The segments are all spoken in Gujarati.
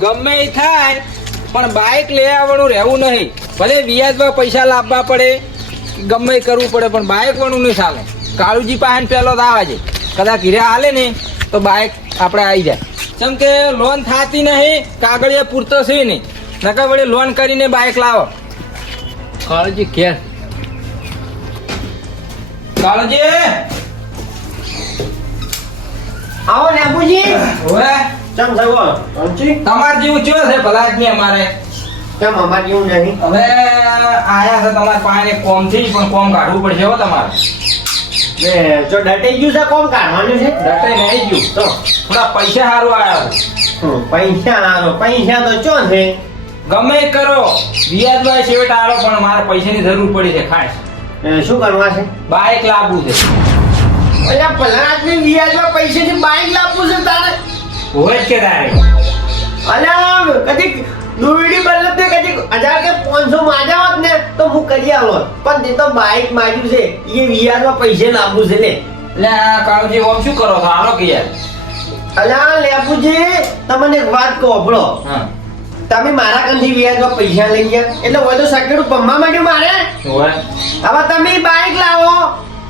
ગમે એ થાય પણ બાઇક લઈ આવવાનું રહેવું નહીં. ભલે વ્યાજમાં પૈસા લાવવા પડે, ગમે એ કરવું પડે, પણ બાઇક વાળું નહીં ચાલે. કાળુજી પાસે પેલો તો આવા છે, કદાચ ઘીરે હાલે ને તો બાઇક આપણે આવી જાય. જેમ કે લોન થતી નહીં, કાગળિયા પૂરતો છે નહીં, નકર વળી લોન કરીને બાઇક લાવો. કાળુજી ઘેર. કાળુજી આવો લેબુજી. ઓવે ચમ થયો અંચી? તમાર જેવું ચો છે ભલા જ નહીં અમારે. કેમ અમાર જેવું નહીં? હવે આયા છે તમારે પાસે કોમ થી, પણ કોમ કાઢવું પડશે હો તમારે. બે જો ડટાઈ ગયું છે કોમ કાઢવાનું છે. ડટે નહીં ગયું તો થોડા પૈસા સારું આવ્યા. પૈસા આરો પૈસા તો ચો છે. ગમે એ કરો, વ્યાજમાં છેવટ આવો, પણ મારે પૈસાની જરૂર પડી છે ખાસ. શું કરવા છે? બાઇક લાવવું છે. અલ્યા પલાટની વ્યાજમાં પૈસાથી બાઈક લાવવું છે તારે? હોય જ કે તારે. અલ્યા કદી દુરડી બદલે તે કદી 1000 કે 500 માજા હોત ને તો હું કરી આલો, પણ તે તો બાઈક માંગ્યું છે, એ વ્યાજમાં પૈસા લાવવું છે ને. એટલે આ કાળુજી ઓમ શું કરો છો? હાલો કે યાર. અલ્યા લેબુજી તમને એક વાત કહો આપણો. હા તમે મારા કંથી વ્યાજમાં પૈસા લઈ ગયા એટલે હોય તો સકેડું પમ્મા માંડ્યું મારે. હોય. હવે તમે બાઈક લાવો,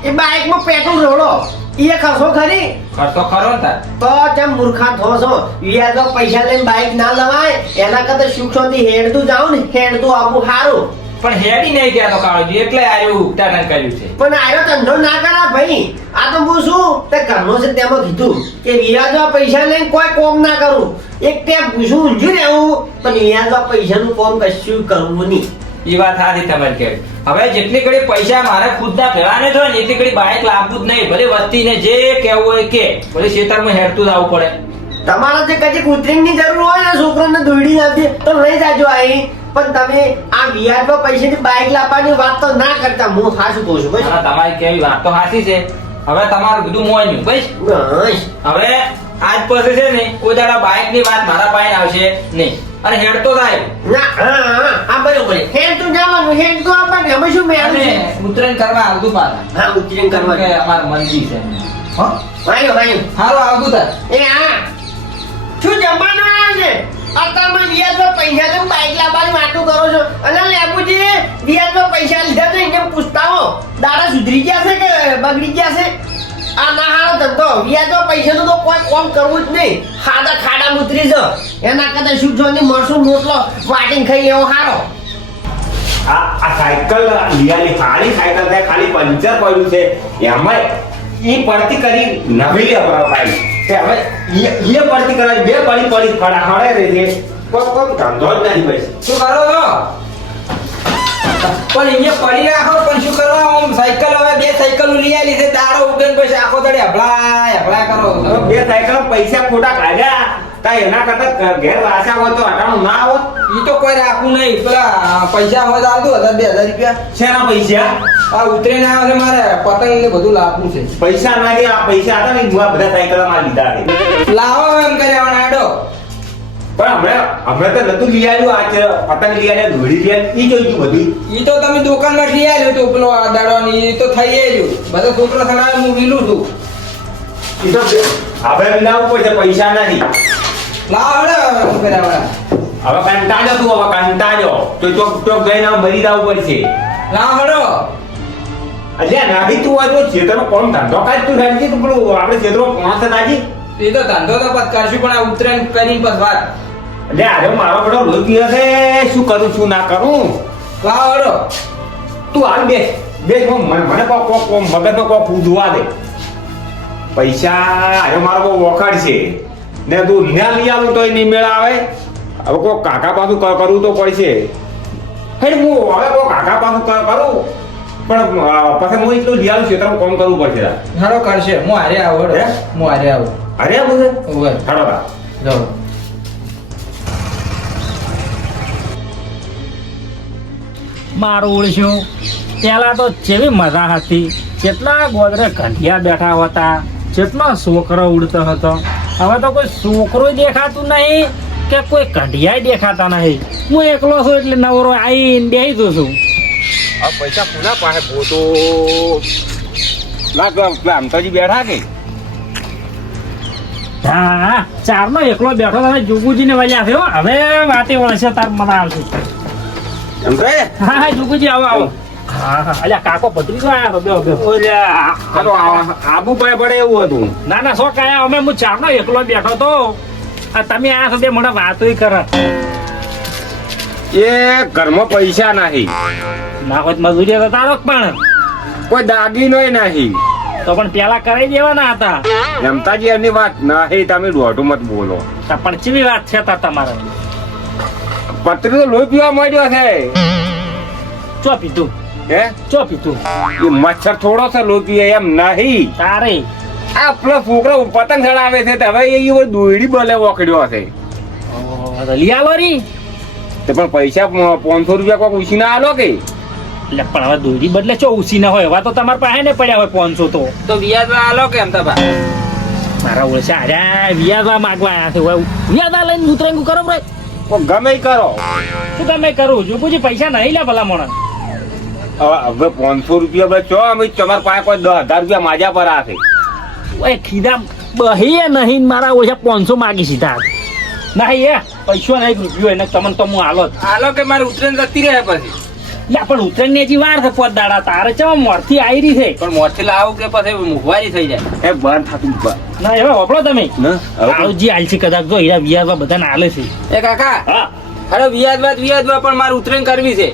એ બાઈકમાં પેટ્રોલ રોડો, એ ખર્ચો ખરી ખર્ચો ખરો ને તાર. તો જેમ મૂર્ખા થો છો. વ્યાજમાં પૈસા લઈને બાઈક ના લવાય, એના કરતા સુખ શાંતિ હેડતું જાવ ને, હેડતું આપવું સારું. પણ હેડી નહીં ગયા તો કાળુજી, એટલે આવ્યું ઉતારણ કર્યું છે. પણ આયો ધંધો ના કરા ભાઈ. આ તો હું શું તે ઘરનો છે તેમાં કીધું કે વ્યાજમાં પૈસા લઈને કોઈ કોમ ના કરું. એક ટેપ પૂછું ઊંઝું રહેવું, પણ વ્યાજમાં પૈસાનું કોમ કશું કરવું નહીં. એ વાત સારી તમારી કહેવી. હવે જેટલી ઘડી પૈસા મારે ખુદના ભેળાને થાય ને એટલી ઘડી બાઇક લાવવું જ નહીં. ભલે વસ્તીને જે કહેવું હોય કે, ભલે ખેતરમાં હેડતું જ આવવું પડે. તમારા જે કદી કુતરીની જરૂર હોય ને છોકરાને દોડી નાખી તો લઈ જાજો અહીં. પણ તમે આ વ્યાજમાં પૈસાથી બાઈક લાવવાની વાત તો ના કરતા. હું ખાસું કહું છું ભાઈ. હા, તમારી કેવી વાત તો સાચી છે. હવે તમારું કીધું મોંન્યું ભાઈ. બસ હવે આજ પછી છે ને કોઈ દાડા બાઇક ની વાત મારા પાસે આવશે નહીં. અને હેડતો થાય. ના હા બરોબર. હેડ તો જવાનું, હેડ તો આપવાનું, અમે શું મેળવું છે? અને ઉતરાયણ કરવા આવતું પાછા. હા ઉતરીને કે કરવાનું. અમારે મંદિર છે. હા વાયો વાયો. સારું આવતું થાય. એ હા શું જમવાનું આવે છે? અત્યારમાં વ્યાજમાં પૈસા તો બાઈક લાવવાની વાતો કરો છો. અને લેબુજી વ્યાજમાં પૈસા લીધા તો એને પૂછતા હો દાડા સુધરી ગયા છે કે બગડી ગયા છે? આ ના હારો ધંધો. વ્યાજમાં પૈસાનું તો કોઈ કોમ કરવું જ નહીં. ખાડા ઉતરી જ એના કરતા શું જોની મરસું રોટલો વાટીને ખાઈ એવો હારો. આ સાયકલ લિયાની ખાલી સાયકલ છે, ખાલી પંચર પડ્યું છે, એમાં ઈ પડતી કરી નવી લે ભાઈ કે હવે ઈ પડતી કરાય બે પડી ફડા હળે રે છે. કોઈ ધંધો જ નહીં ભાઈ. શું કરો છો? પણ અહીંયા પડી રાખો, પણ શું કરવા? આમ સાયકલ હવે બે સાયકલ લઈ આલી છે, દાડો ઉગન પછી આખો દાડે હબળા કરો. હવે બે સાયકલ પૈસા ખોટા કાઢ્યા તા એના કરતા ઘેર વાસા હોય તો અટાણું ના આવત. ઈ તો કોઈ રાખવું નહીં. પેલા પૈસા હોય તો આવતું 1000-2000 રૂપિયા. શેના પૈસા? આ ઉતરીને આવે છે, મારે પતંગ ને બધું લાવવું છે. પૈસા ના દે. આ પૈસા હતા ને હું આ બધા સાયકલ માં લીધા છે. લાવો એમ કર્યા આડો. પણ હમણાં તો નતું લઈ આવ્યું. આ પતંગ લઈ આવ્યા, દોડી લઈ આવી, ઈ જોયું બધું. ઈ તો તમે દુકાનમાં લઈ આવ્યો તો પેલો આ દાડવાની ઈ તો થઈ ગયું. બધા છોકરા સડાવે હું લીલું છું. ઈ તો હવે લાવવું પડશે, પૈસા નથી. લાવો હડો એમ કર્યા હવે કંટાળ્યો તું, હવે કંટાળ્યો તો ચોક જઈને મરી જવું પડશે. લાવો હડો. અલ્યા નાગી તું હોય તો ક્ષેત્રમાં કોણ ધંધો કાઢ તું રાખી તું પેલું આપણે ક્ષેત્રમાં કોણ નાખી. એ તો ધંધો તો પછી કરશું, પણ આ ઉતરાયણ કરીને પછી વાત. અલ્યા અરે મારો બધો રોજ છે, શું કરું શું ના કરું. લાવો હડો. તું હાલ બેસ મને કોક મગજનો કોક જોવા દે. પૈસા અરે મારો બહુ વખાડ છે ને, તું ન્યા લઈ આવું તો નહીં મેળ આવે. હવે કોઈ કાકા પાછું કરવું તો પડશે. હે હું હવે કોઈ કાકા પાછું કરું, પણ પછી હું એટલું લઈ આવું ક્ષેત્રમાં કોમ કરવું પડશે. હડો કરશે. હું હારે આવું હડો. હું હારે આવું. અરે બધે ઓવે હાડો જાઓ. મારું ઓળખ્યું પેલા તો જેવી મજા હતી. કેટલા ગોદરે ઘંટિયા બેઠા હતા, કેટલા છોકરો ઉડતો હતો. હવે તો કોઈ છોકરો દેખાતું નહીં કે કોઈ ઘંટિયા દેખાતા નહીં. હું એકલો છું એટલે નવરો આવીને બેસી દઉં છું. આ પૈસા પુના પાસે પોતો લાગ આમ તો બેઠા કે હા ચારનો એકલો બેઠો તમે જોગુજીને વળ્યા છે હો. હવે વાતે વળશે તાર મને આવશે. એમ રે હા હા જોગુજી આવો આવો. હા હા અલ્યા કાકો ભત્રીજો આયા તો બેહો બેહો. ઓલે આ તો આબુ પડે એવું હતું. ના ના શોખ આયા અમે હું ચારનો એકલો બેઠો તો આ તમે આ સુધી મને વાતોય કરે એ ઘરમાં પૈસા નહીં, ના હોય તો મજૂરી તો તારો જ પણ કોઈ દાગીનોય નહીં. તો પણ પેલા કરાવી દેવાના હતા. રમતાજી એમની વાત નહીં, તમે દોઢું મત બોલો. તો પણ ચેવી વાત છે તા તમારે? પતરી તો લોહી પીવા માંડ્યો છે. ચો પીધું હે ચો પીધું એ મચ્છર થોડો છે લોહી પીએ એમ નહીં. તારે આ પેલો છોકરો પતંગ ચડાવે છે તો હવે એ દોયડી બલે વખડ્યો હશે. લિયાલો રી તે પણ પૈસા 500 રૂપિયા કોક ઉછી ના આલો કે? એટલે પણ હવે દોરી બદલે ચો ઉસી ના હોય એવા તો તમારા પાસે ને પડ્યા હોય 500 તો વ્યાજમાં આલો કેમ તા બા? મારા ઓળશા અરે વ્યાજવા માંગવા આવ્યા છે વ્યાજા લઈને ઉતરેંગું કરો ભાઈ. કોક ગમે ઈ કરો. શું તમે કરું જોગુજી પૈસા નહીં લે ભલા મોણા. હવે 500 રૂપિયા બચો અમે તમારા પાસે કોઈ 10,000 રૂપિયા માજા પર આ છે. ઓય ખીદા બહી નહીં મારા ઓછા 500 માગી સીધા નહીં એ પૈસો નહીં રૂપિયો એને તમને તો હું આલો જ. આલો કે મારે ઉતરેન જતી રહે પછી. લે પણ ઉતરેણ ની હજી વાર છે 5 દાડા તારે ચો મોરથી આવી રહી છે. પણ મોથી લાવું કે પછી મુખવારી થઈ જાય. એ બંધ થતું બંધ. ના હવે વાપરો તમે ને હવે આળુજી આલસી કદાચ જો હીરા વ્યાજવા બધાને આલે છે. એ કાકા હા અરે વ્યાજમાં પણ મારે ઉતરેન કરવી છે.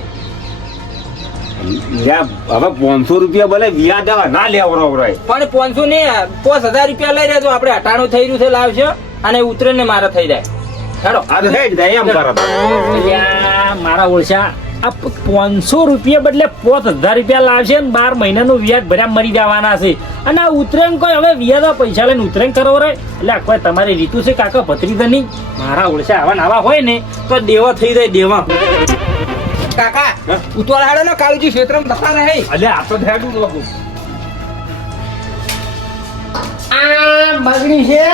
લ્યા, હવે 500 રૂપિયા ભલે વ્યાજ દેવા ના લેવરો હોય. પણ 500 ને 5000 રૂપિયા લઈ રહ્યા તો આપણે 98 થઈ રહ્યું છે લાવશે અને ઉતરેન ને મારે થઈ જાય. હેડો આ તો હેડ દે એમ કરો. અલ્યા, મારા ઓળશા આ 500 રૂપિયા બદલે 5000 રૂપિયા લાવશે ને 12 મહિનાનું વ્યાજ ભર્યા મરી જવાના છે. અને આ ઉતરેણ કોઈ હવે વ્યાજના પૈસા લઈને ઉતરેણ કરો રે એટલે કોઈ તમારી રીતુ છે કાકા ભત્રીજા નહીં. મારા ઓળશા આવા નાવા હોય ને તો દેવા થઈ જાય દેવા. કાકા ઉતવાળ હાડો ને કાળુજી ક્ષેત્રમાં થતા રહે. અલે આ તો હેડું લોકો. આ બગડી છે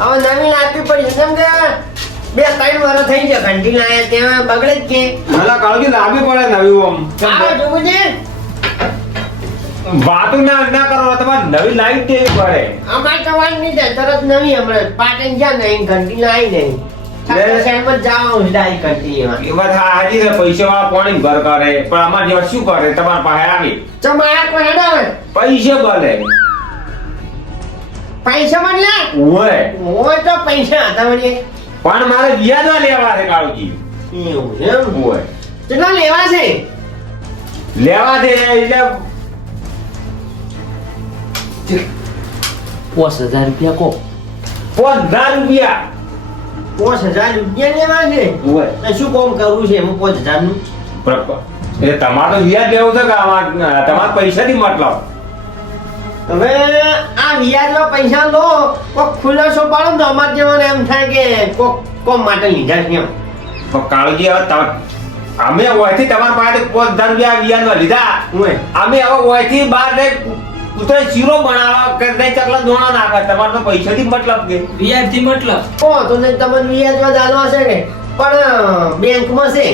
હવે નવીન આપવી પડી કેમ કે 2-3 વર્ષ થઈ ગયા ઘંટી લાયા ત્યાં બગડે જ કે ભલા કાળજી લાવવી પડે નવી ઓમ. આવો જોગુજી વાતો ના ના કરો, તમારે નવી લાઈટ દેવી પડે. અમાર તો વાત નહીં થાય તરત નવી હમણાં પાટણ જ્યાં નહીં ઘંટી લાવી નહીં શહેરમાં જવાનું છે ડાયરેક્ટ ઘંટી એમાં એ વાત હાજી છે, પૈસા વાળા પાણી ઘર કરે પણ અમારે જેવા શું કરે? તમારા પાસે આવી ચમાયા કોઈ હેડો પૈસા ભલે પૈસા બદલે હોય હોય તો પૈસા હતા વળી પણ મારે વ્યાજમાં લેવા છે કાળજી. એવું છે એમ હોય કેટલા લેવા છે લેવા છે એટલે 5000 રૂપિયા કો 5,000 રૂપિયા 5,000 રૂપિયા લેવા છે હોય. તો શું કામ કરવું છે એમાં 5,000 નું એ તમારે તો વ્યાજ લેવું છે કે તમારે પૈસાથી મતલબ? હવે આ વ્યાજમાં પૈસા લો કોક ખુલાસો પાડો ને તો અમારે જેવાને એમ થાય કે કોમ માટે લીધા છે એમ પણ કાળજી હવે અમે ઓયથી તમારા પાસે 5,000 રૂપિયા વ્યાજમાં લીધા. હોય અમે હવે ઓયથી બહાર ઉતરે શીરો બનાવવા કે નહીં ચકલા દોણા નાખે. તમારે તો પૈસાથી મતલબ કે વ્યાજથી મતલબ. ઓ તો ને તમને વ્યાજમાં દાનો હશે કે પણ બેંકમાં છે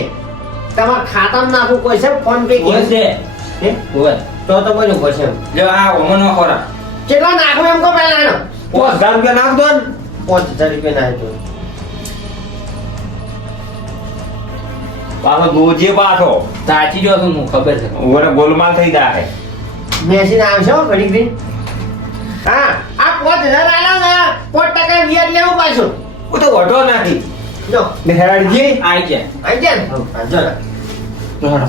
તમારા ખાતામાં નાખવું કોઈ છે ફોન પે હોય છે હે? હોય. તો બરોબર છે એમ. જો આ ઓમનો ખોરા કેટલા નાખો એમ કહો પહેલા એનો 5,000 રૂપિયા નાખ દો ને. 5,000 રૂપિયા નાખજો પાછો દોજે પાછો સાચી જો છું હું ખબર છે. ઓરે ગોલમાલ થઈ જાય. મેસેજ આવશે હો ઘડીક દિન હા આ 5,000 આલો ને 5% વ્યાજ લેવું પાછું હું તો વટો નથી જો ને હેડજી આઈ જાય. આઈ ગયા ને હા, જો ને. હેડો.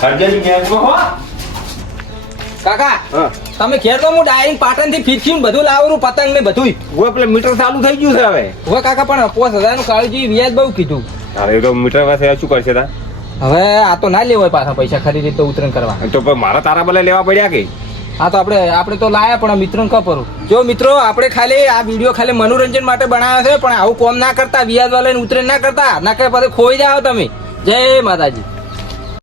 સર્જરી બેંકમાં હો. કાકા હા તમે ઘેર તો હું ડાયરેક્ટ પાટણ થી ફીરખી બધું લાવરું પતંગ ને બધું. ઓય પેલા મીટર ચાલુ થઈ ગયું છે હવે. હવે કાકા પણ 5,000 નું કાળજી વ્યાજ બહુ કીધું. હવે તો મીટર પાસે શું કરશે તા? હવે આ તો ના લેવાય પાછા પૈસા ખરીદી તો ઉતરણ કરવા. તો પણ મારા તારા બલે લેવા પડ્યા કે? હા તો આપણે તો લાયા પણ મિત્રો કપરું. જો મિત્રો આપણે ખાલી આ વિડીયો ખાલી મનોરંજન માટે બનાવ્યો છે પણ આવું કોમ ના કરતા વ્યાજ વાળાને ઉતરણ ના કરતા ના કે પછી ખોઈ જાઓ તમે. જય માતાજી.